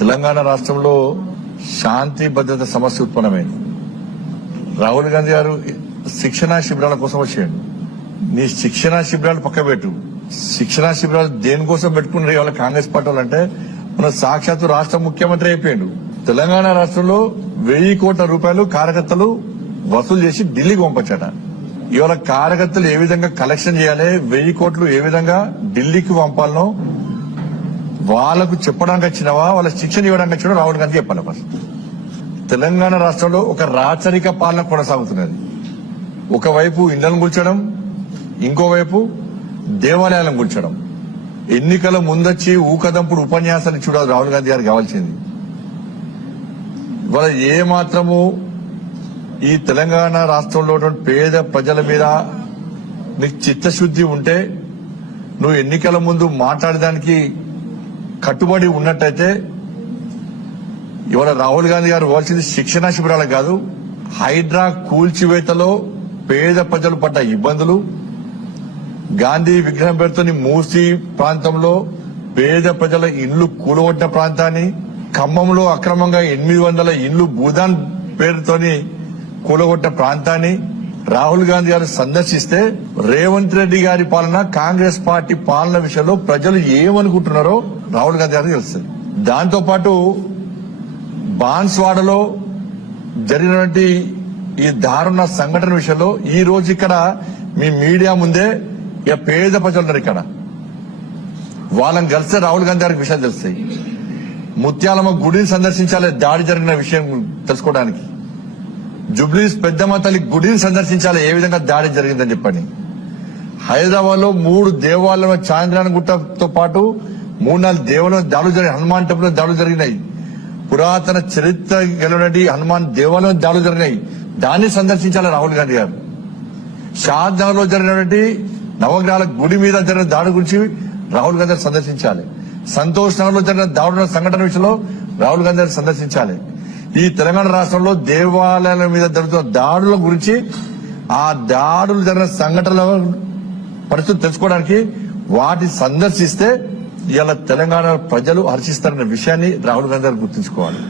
తెలంగాణ రాష్ట్రంలో శాంతి భద్రత సమస్య ఉత్పన్నమైంది. రాహుల్ గాంధీ గారు శిక్షణా శిబిరాల కోసం వచ్చాడు. నీ శిక్షణా శిబిరాలు పక్క పెట్టు. శిక్షణా శిబిరాలు దేనికోసం పెట్టుకున్నారు ఇవాళ కాంగ్రెస్ పార్టీ అంటే మన సాక్షాత్తు రాష్ట్ర ముఖ్యమంత్రి అయిపోయాడు. తెలంగాణ రాష్ట్రంలో 1000 కోట్ల రూపాయలు కార్యకర్తలు వసూలు చేసి ఢిల్లీకి పంపొచ్చట. ఇవాళ కార్యకర్తలు ఏ విధంగా కలెక్షన్ చేయాలి, 1000 కోట్లు ఏ విధంగా ఢిల్లీకి పంపాలనో వాళ్లకు చెప్పడానికి వచ్చినవా, వాళ్ళ శిక్షణ ఇవ్వడానికి వచ్చినా రాహుల్ గాంధీ చెప్పాలి. ఫస్ట్ తెలంగాణ రాష్ట్రంలో ఒక రాచరిక పాలన కొనసాగుతున్నది. ఒకవైపు ఇళ్లను కూల్చడం, ఇంకోవైపు దేవాలయాలను కూల్చడం. ఎన్నికల ముందొచ్చి ఊకదంపుడు ఉపన్యాసాలు చూడాలి రాహుల్ గాంధీ గారికి కావాల్సింది. ఇవాళ ఏ మాత్రము ఈ తెలంగాణ రాష్ట్రంలో పేద ప్రజల మీద నీకు చిత్తశుద్ది ఉంటే నువ్వు ఎన్నికల ముందు మాట్లాడడానికి కట్టుబడి ఉన్నట్టయితే ఇవాళ రాహుల్ గాంధీ గారు పోవాల్సింది శిక్షణా శిబిరాలకు కాదు, హైడ్రా కూల్చివేతలో పేద ప్రజలు పడ్డ ఇబ్బందులు, గాంధీ విగ్రహం పేరుతో మూసీ ప్రాంతంలో పేద ప్రజల ఇండ్లు కూలగొట్టిన ప్రాంతాన్ని, ఖమ్మంలో అక్రమంగా 800 ఇండ్లు భూదాన్ పేరుతోని కూలగొట్టిన ప్రాంతాన్ని రాహుల్ గాంధీ గారు సందర్శిస్తే రేవంత్ రెడ్డి గారి పాలన, కాంగ్రెస్ పార్టీ పాలన విషయంలో ప్రజలు ఏమనుకుంటున్నారో రాహుల్ గాంధీ గారికి తెలుస్తుంది. దాంతో పాటు బాన్స్వాడలో జరిగినటువంటి ఈ దారుణ సంఘటన విషయంలో ఈ రోజు ఇక్కడ మీ మీడియా ముందే ఇక పేద ప్రజలు ఉన్నారు. ఇక్కడ వాళ్ళని కలిస్తే రాహుల్ గాంధీ గారికి విషయాలు తెలుస్తాయి. ముత్యాలమ్మ గుడిని సందర్శించాలి దాడి జరిగిన విషయం తెలుసుకోవడానికి. జుబ్లీస్ పెద్దమ్మ తల్లి గుడిని సందర్శించాలి ఏ విధంగా దాడి జరిగిందని చెప్పని. హైదరాబాద్ లో 3 దేవాలయం, చాంద్రాయణ గుట్టతో పాటు 3-4 దేవాలయం దాడులు జరిగినాయి. హనుమాన్ టెంపుల్ దాడులు జరిగినాయి. పురాతన చరిత్ర గెలవనటి హనుమాన్ దేవాలయం దాడులు జరిగినాయి. దాన్ని సందర్శించాలి రాహుల్ గాంధీ గారు. షాద్నగర్ లో జరిగినటువంటి నవగ్రహాల గుడి మీద జరిగిన దాడి గురించి రాహుల్ గాంధీ గారు సందర్శించాలి. సంతోష్ నగర్ లో జరిగిన దాడుల సంఘటన విషయంలో రాహుల్ గాంధీ గారు సందర్శించాలి. ఈ తెలంగాణ రాష్ట్రంలో దేవాలయాల మీద జరుగుతున్న దాడుల గురించి, ఆ దాడులు జరిగిన సంఘటనల పరిస్థితి తెలుసుకోవడానికి వాటి సందర్శిస్తే ఇవాళ తెలంగాణ ప్రజలు హర్షిస్తారన్న విషయాన్ని రాహుల్ గాంధీ గారు గుర్తుంచుకోవాలి.